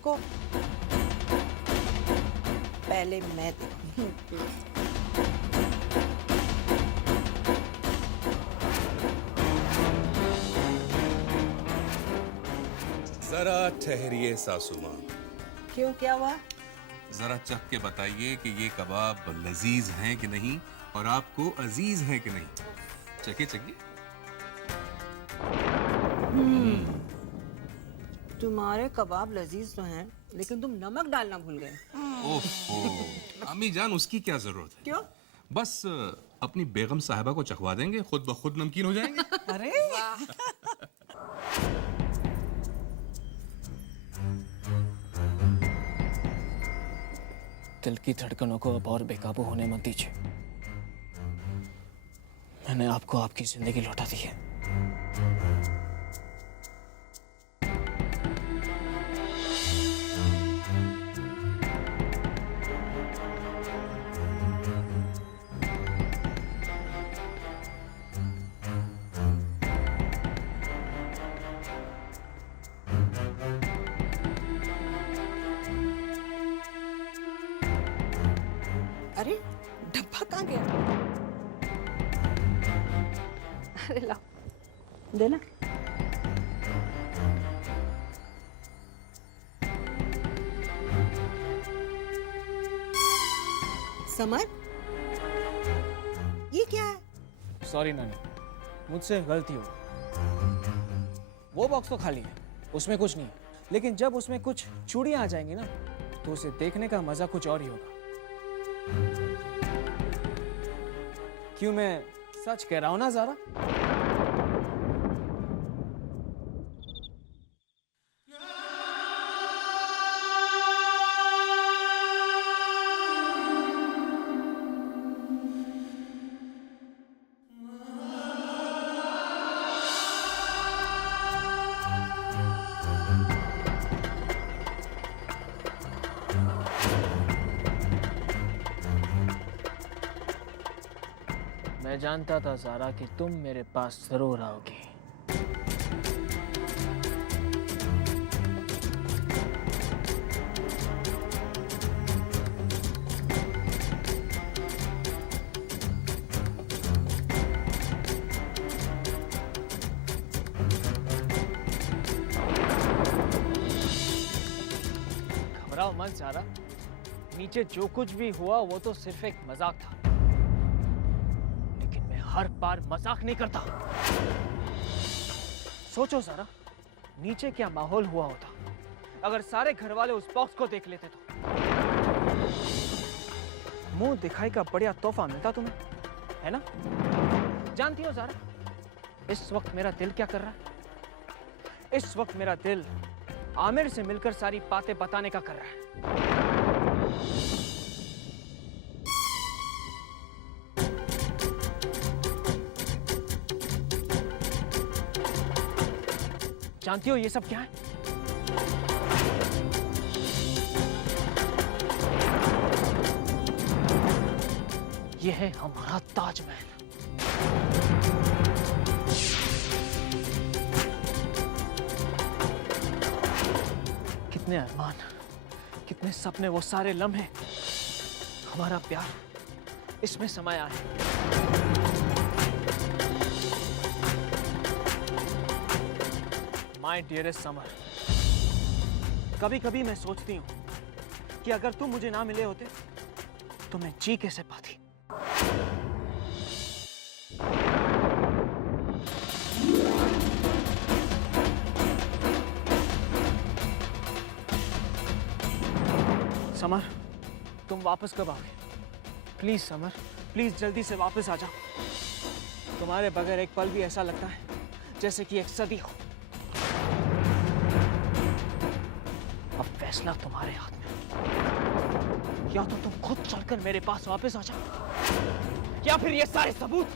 रुको, पहले मैं देखूंगी। जरा ठहरिए सासू माँ, क्यों, क्या हुआ? जरा चख के बताइए कि ये कबाब लजीज हैं कि नहीं और आपको अजीज हैं कि नहीं। चखिए चखिए। तुम्हारे कबाब लजीज तो हैं, लेकिन तुम नमक डालना भूल गए। ओहो, अम्मी जान उसकी क्या जरूरत है? क्यों? बस अपनी बेगम साहिबा को चखवा देंगे, खुद ब खुद नमकीन हो जाएंगे। अरे दिल की धड़कनों को अब और बेकाबू होने मत दीजिए। मैंने आपको आपकी जिंदगी लौटा दी है। अरे डब्बा कहाँ गया? अरे लाओ, देना। समर, ये क्या है? सॉरी नानी, मुझसे गलती हो गई। वो बॉक्स तो खाली है, उसमें कुछ नहीं है। लेकिन जब उसमें कुछ चूड़ियां आ जाएंगी ना, तो उसे देखने का मजा कुछ और ही होगा। क्यों, मैं सच कह रहा हूं ना ज़ारा? मैं जानता था ज़ारा कि तुम मेरे पास जरूर आओगी। घबराओ मत ज़ारा, नीचे जो कुछ भी हुआ वो तो सिर्फ एक मजाक था। हर बार मजाक नहीं करता। सोचो जरा, नीचे क्या माहौल हुआ होता अगर सारे घर वाले उस बॉक्स को देख लेते तो। मुंह दिखाई का बढ़िया तोहफा मिलता तुम्हें, है ना? जानती हो जरा, इस वक्त मेरा दिल क्या कर रहा है? इस वक्त मेरा दिल आमिर से मिलकर सारी बातें बताने का कर रहा है। जानती हो ये सब क्या है? ये है हमारा ताजमहल। कितने अरमान, कितने सपने, वो सारे लम्हे, हमारा प्यार इसमें समाया है। माय डियरेस्ट समर, कभी कभी मैं सोचती हूं कि अगर तुम मुझे ना मिले होते तो मैं जी कैसे पाती। समर, तुम वापस कब आओगे? प्लीज समर, प्लीज जल्दी से वापस आ जाओ। तुम्हारे बगैर एक पल भी ऐसा लगता है जैसे कि एक सदी हो। अब फैसला तुम्हारे हाथ में। या तो तुम खुद चलकर मेरे पास वापस आ जाओ, या फिर ये सारे सबूत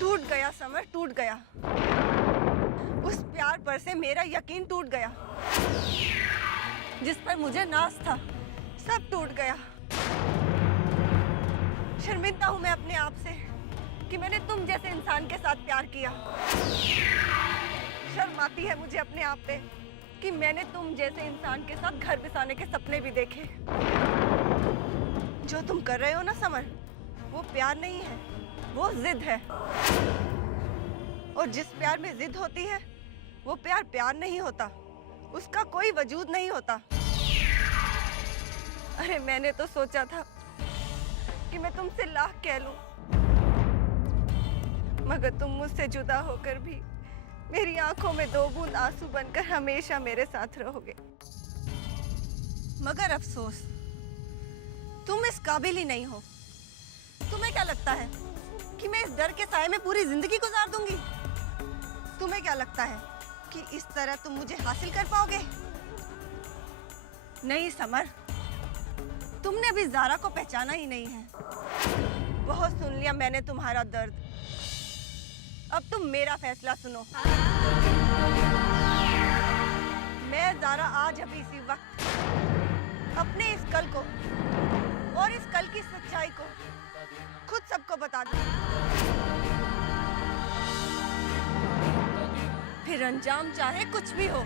टूट गया समर, टूट गया। उस प्यार पर से मेरा यकीन टूट गया, जिस पर मुझे नाज था, सब टूट गया। शर्मिंदा हूं मैं अपने आप से कि मैंने तुम जैसे इंसान के साथ प्यार किया। शर्म आती है मुझे अपने आप पे कि मैंने तुम जैसे इंसान के साथ घर बसाने के सपने भी देखे। जो तुम कर रहे हो ना समर, वो प्यार नहीं है, वो जिद है। और जिस प्यार में जिद होती है वो प्यार प्यार नहीं होता, उसका कोई वजूद नहीं होता। अरे मैंने तो सोचा था कि मैं तुमसे लाख कह लूं, मगर तुम मुझसे जुदा होकर भी मेरी आंखों में 2 बूंद आंसू बनकर हमेशा मेरे साथ रहोगे। मगर अफसोस, तुम इस काबिल ही नहीं हो। तुम्हें क्या लगता है कि मैं इस डर के साए में पूरी जिंदगी गुजार दूंगी? तुम्हें क्या लगता है कि इस तरह तुम मुझे हासिल कर पाओगे? नहीं समर, तुमने अभी ज़ारा को पहचाना ही नहीं है। बहुत सुन लिया मैंने तुम्हारा दर्द, अब तुम मेरा फैसला सुनो। मैं ज़ारा आज अभी इसी वक्त अपने इस कल को और इस कल की सच्चाई को खुद सबको बता दूं। फिर अंजाम चाहे कुछ भी हो।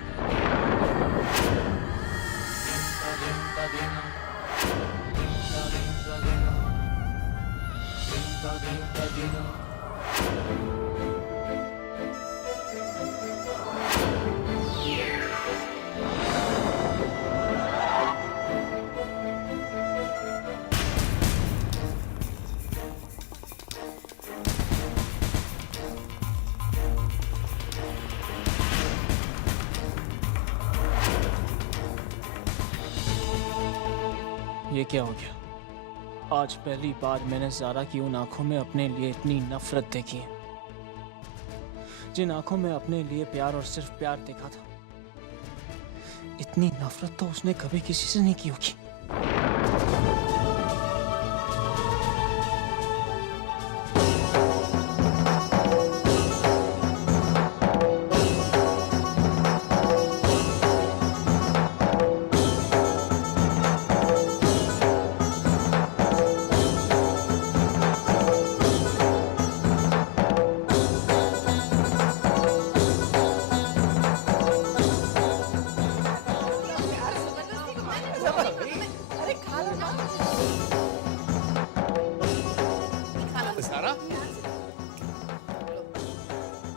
ये क्या हो गया? आज पहली बार मैंने ज़ारा की उन आंखों में अपने लिए इतनी नफरत देखी है, जिन आंखों में अपने लिए प्यार और सिर्फ प्यार देखा था। इतनी नफरत तो उसने कभी किसी से नहीं की होगी।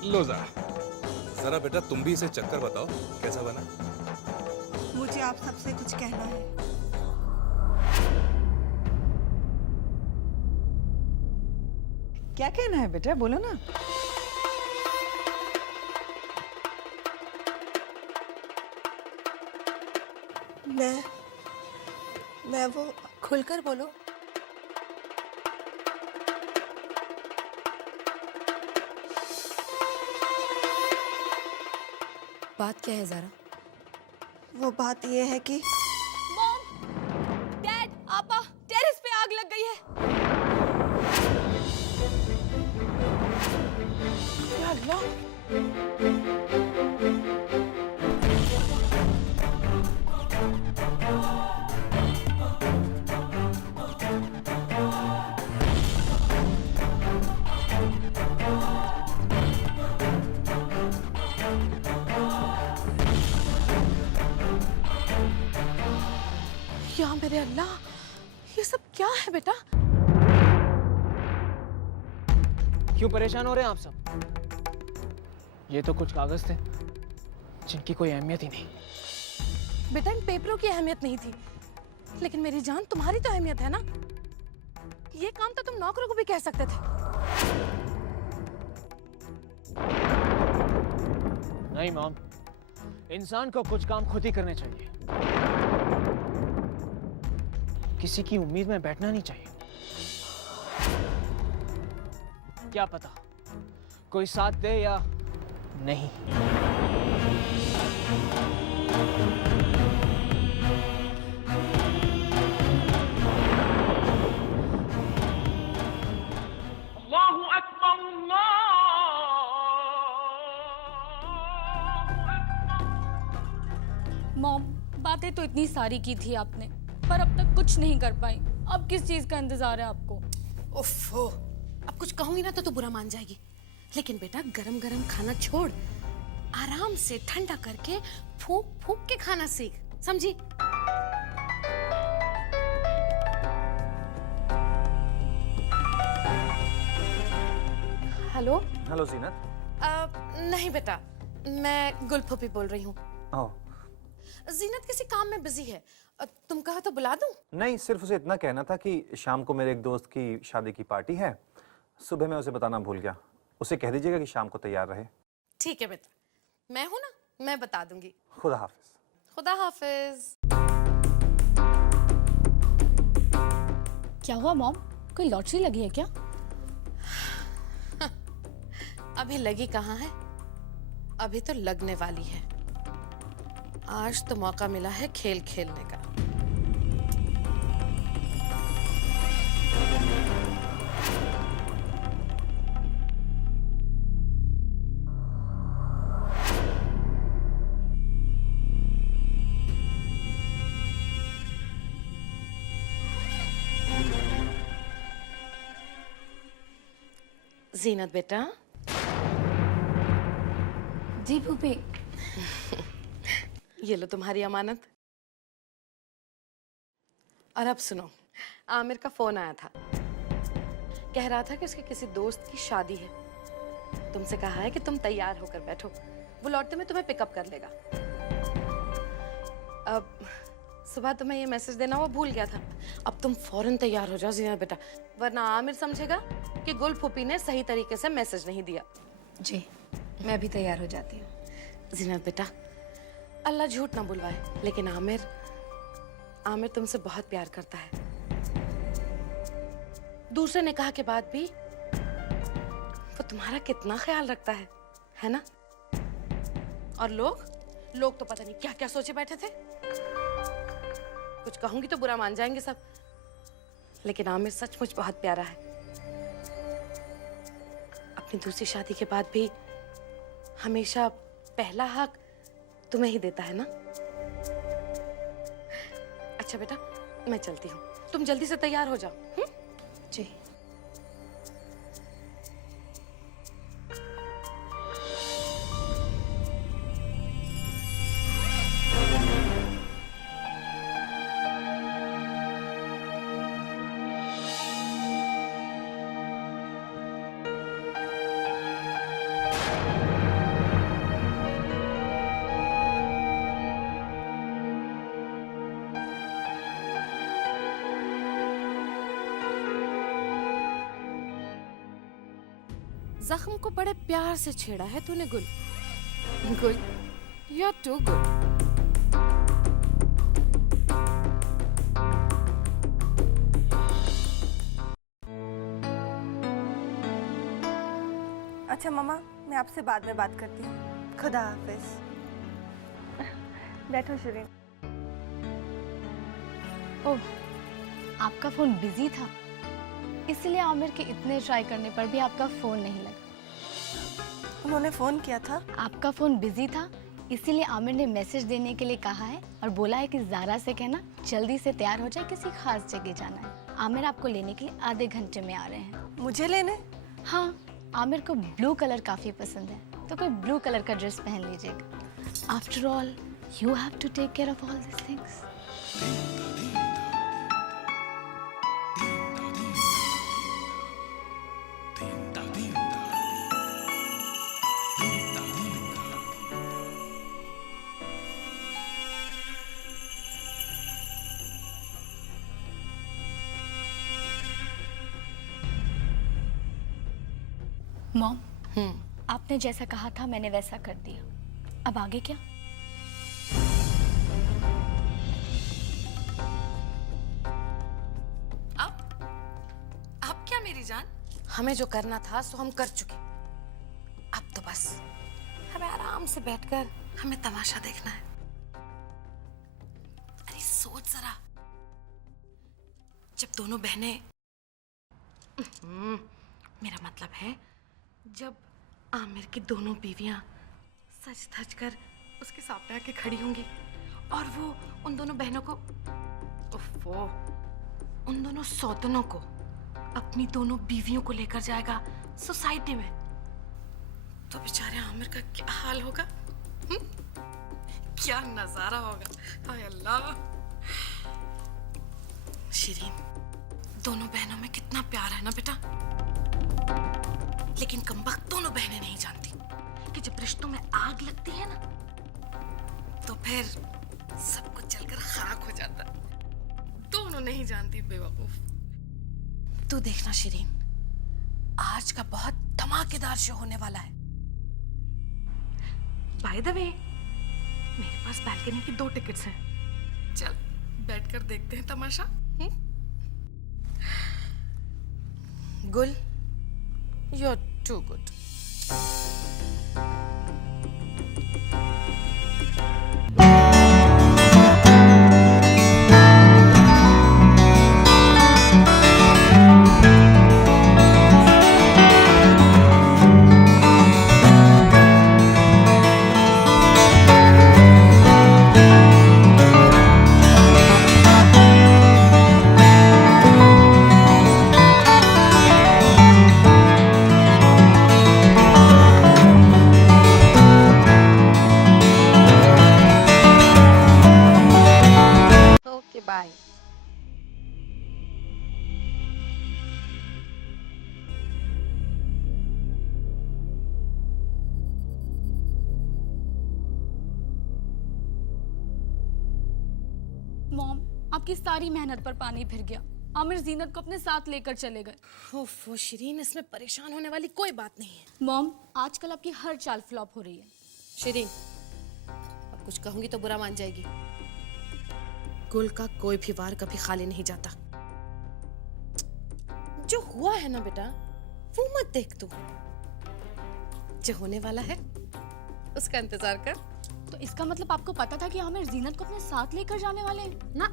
लो जरा बेटा तुम भी इसे चक्कर बताओ कैसा बना। मुझे आप सबसे कुछ कहना है। क्या कहना है बेटा, बोलो ना। मैं वो खुलकर बोलो। बात क्या है ज़ारा? वो बात ये है कि मॉम, डैड, आपा, टेरेस पे आग लग गई है। या अल्लाह, या मेरे अल्लाह, ये सब क्या है बेटा? क्यों परेशान हो रहे हैं आप सब? ये तो कुछ कागज थे जिनकी कोई अहमियत ही नहीं। बेटा इन पेपरों की अहमियत नहीं थी, लेकिन मेरी जान तुम्हारी तो अहमियत है ना। ये काम तो तुम नौकरों को भी कह सकते थे। नहीं मॉम, इंसान को कुछ काम खुद ही करने चाहिए, किसी की उम्मीद में बैठना नहीं चाहिए। क्या पता कोई साथ दे या नहीं। मॉम, बातें तो इतनी सारी की थी आपने, पर अब तक कुछ नहीं कर पाई। अब किस चीज का इंतजार है आपको? उफ़ो, अब कुछ कहूंगी ना तो तू बुरा मान जाएगी। लेकिन बेटा गरम गरम खाना छोड़, आराम से ठंडा करके फूंक फूंक के खाना सीख, समझी? हेलो। हेलो जीनत। नहीं बेटा, मैं गुल फूफी बोल रही हूँ। ओह, जीनत किसी काम में बिजी है, तुम कहा तो बुला दूं? नहीं, सिर्फ उसे इतना कहना था कि शाम को मेरे एक दोस्त की शादी की पार्टी है। सुबह मैं उसे बताना भूल गया। उसे कह दीजिएगा कि शाम को तैयार रहे। ठीक है बेटा, मैं हूं ना, मैं बता दूंगी। खुदा हाफिज। खुदा हाफिज। क्या हुआ मॉम, कोई लॉटरी लगी है क्या? अभी लगी कहाँ है, अभी तो लगने वाली है। आज तो मौका मिला है खेल खेलने का। जीनत बेटा। जी फूफी। ये लो तुम्हारी अमानत। और अब सुनो, आमिर का फोन आया था, कह रहा था कि उसके किसी दोस्त की शादी है। तुमसे कहा है कि तुम तैयार होकर बैठो, वो लौटते में तुम्हें पिकअप कर लेगा। अब सुबह तुम्हें ये मैसेज देना वो भूल गया था। अब तुम फौरन तैयार हो जाओ जीनत बेटा, वरना आमिर समझेगा कि गुल फूफी ने सही तरीके से मैसेज नहीं दिया। जी, मैं भी तैयार हो जाती हूँ। जीनत बेटा, अल्लाह झूठ ना बुलवाए, लेकिन आमिर तुमसे बहुत प्यार करता है। दूसरे निकाह के बाद भी वो तुम्हारा कितना ख्याल रखता है ना? और लोग तो पता नहीं क्या क्या सोचे बैठे थे। कुछ कहूंगी तो बुरा मान जाएंगे सब, लेकिन आमिर सचमुच बहुत प्यारा है। अपनी दूसरी शादी के बाद भी हमेशा पहला हक तुम्हें ही देता है ना? अच्छा बेटा, मैं चलती हूँ, तुम जल्दी से तैयार हो जाओ। जी। जख्म को बड़े प्यार से छेड़ा है तूने गुल। गुल, you're too good। अच्छा मामा, मैं आपसे बाद में बात करती हूँ। खुदा हाफिज। बैठो शिरीन। ओह, आपका फोन बिजी था, इसलिए आमिर के इतने ट्राई करने पर भी आपका फोन नहीं लगा। उन्होंने फोन किया था? आपका फोन बिजी था, इसीलिए आमिर ने मैसेज देने के लिए कहा है और बोला है कि ज़ारा से कहना जल्दी से तैयार हो जाए, किसी खास जगह जाना है। आमिर आपको लेने के लिए आधे घंटे में आ रहे हैं। मुझे लेने? हाँ, आमिर को ब्लू कलर काफ़ी पसंद है, तो कोई ब्लू कलर का ड्रेस पहन लीजिएगा। After all, you have to take care of all this things. Mom, आपने जैसा कहा था मैंने वैसा कर दिया। अब आगे क्या? अब क्या मेरी जान? हमें जो करना था सो हम कर चुके। अब तो बस हमें आराम से बैठकर हमें तमाशा देखना है। अरे सोच जरा, जब दोनों बहनें मेरा मतलब है जब आमिर की दोनों बीवियां सज धज कर उसके सामने आके खड़ी होंगी और वो उन दोनों बहनों को, उन दोनों सौतनों को अपनी दोनों बीवियों को लेकर जाएगा सोसाइटी में, तो बेचारे आमिर का क्या हाल होगा? क्या नजारा होगा? हाय अल्लाह। शिरीन, दोनों बहनों में कितना प्यार है ना बेटा, लेकिन कमबख्त दोनों बहनें नहीं जानती कि जब रिश्तों में आग लगती है ना तो फिर सब कुछ जलकर खाक हो जाता है। दोनों नहीं जानती बेवकूफ। तू देखना शिरीन, आज का बहुत धमाकेदार शो होने वाला है। बाय द वे, मेरे पास बालकनी की 2 टिकट्स हैं। चल बैठकर देखते हैं तमाशा। Gul, you are too good. Okay bye. Mom, आपकी सारी मेहनत पर पानी फिर गया। आमिर जीनत को अपने साथ लेकर चले गए। ओफो शिरीन, इसमें परेशान होने वाली कोई बात नहीं है। मॉम, आजकल आपकी हर चाल फ्लॉप हो रही है। शिरीन, अब कुछ कहूंगी तो बुरा मान जाएगी। गुल का कोई भी वार कभी खाली नहीं जाता। जो हुआ है ना बेटा, वो मत देख तू। जो होने वाला है उसका इंतजार कर। तो इसका मतलब आपको पता था कि आमिर जीनत को अपने साथ लेकर जाने वाले हैं? ना,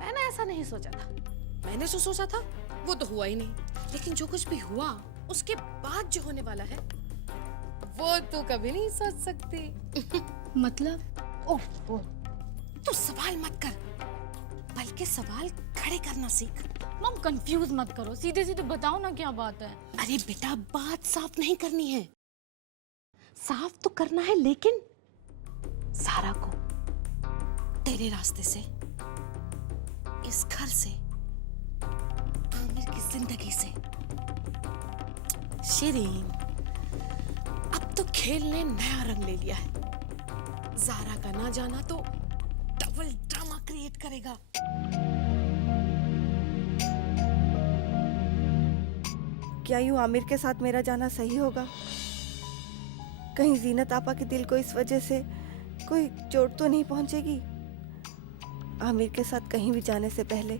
मैंने ऐसा नहीं सोचा था। मैंने जो सोचा था वो तो हुआ ही नहीं। लेकिन जो कुछ भी हुआ उसके बाद जो होने वाला है वो तो कभी नहीं सोच सकती। मतलब? ओह, तू सवाल मत कर, बल्कि सवाल खड़े करना सीख। मॉम, कंफ्यूज मत करो, सीधे सीधे बताओ ना क्या बात है। अरे बेटा, बात साफ नहीं करनी है। साफ तो करना है, लेकिन सारा को तेरे रास्ते से, इस घर से, आमिर की जिंदगी से। शिरीन, अब तो खेल ने नया रंग ले लिया है। ज़ारा का ना जाना तो डबल ड्रामा क्रिएट करेगा। क्या यूं आमिर के साथ मेरा जाना सही होगा? कहीं जीनत आपा के दिल को इस वजह से कोई चोट तो नहीं पहुंचेगी? आमिर के साथ कहीं भी जाने से पहले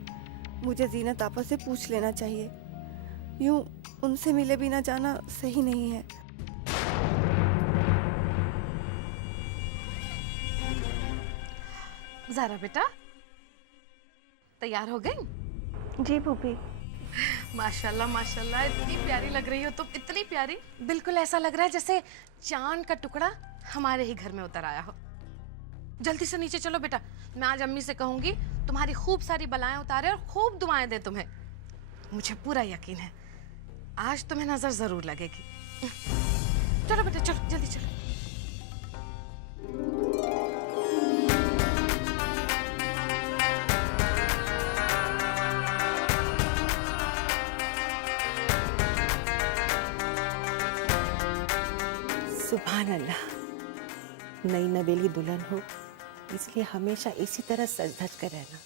मुझे जीनत आपा से पूछ लेना चाहिए। यूं उनसे मिले बिना जाना सही नहीं है। ज़ारा बेटा, तैयार हो गई? जी भूपी। माशाल्लाह माशाल्लाह, इतनी प्यारी लग रही हो तुम, इतनी प्यारी। बिल्कुल ऐसा लग रहा है जैसे चांद का टुकड़ा हमारे ही घर में उतर आया हो। जल्दी से नीचे चलो बेटा, मैं आज अम्मी से कहूंगी तुम्हारी खूब सारी बलाएं उतारे और खूब दुआएं दे तुम्हें। मुझे पूरा यकीन है आज तुम्हें नजर जरूर लगेगी। चलो बेटा, चलो जल्दी चलो। सुभान अल्लाह, नई नवेली दुल्हन हो इसलिए हमेशा इसी तरह सज धज कर रहना।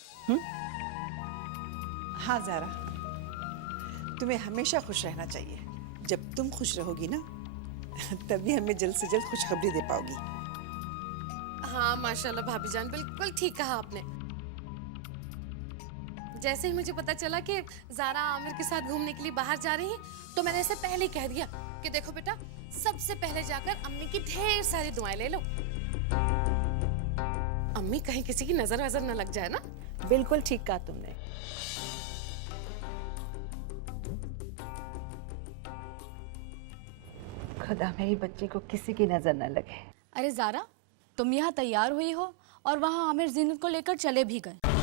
हाँ ज़ारा, तुम्हें हमेशा खुश रहना चाहिए। जब तुम खुश रहोगी ना तभी हमें जल्द से जल्द खुशखबरी दे पाओगी। हाँ माशाल्लाह भाभी जान, बिल्कुल ठीक कहा आपने। जैसे ही मुझे पता चला कि ज़ारा आमिर के साथ घूमने के लिए बाहर जा रही है तो मैंने इसे पहले कह दिया कि देखो बेटा, सबसे पहले जाकर अम्मी की ढेर सारी दुआएं ले लो। अम्मी कहीं किसी की नजर वजर न लग जाए ना। बिल्कुल ठीक कहा तुमने। खुदा मेरी बच्ची को किसी की नजर न लगे। अरे ज़ारा, तुम यहाँ तैयार हुई हो और वहाँ आमिर जीनत को लेकर चले भी गए।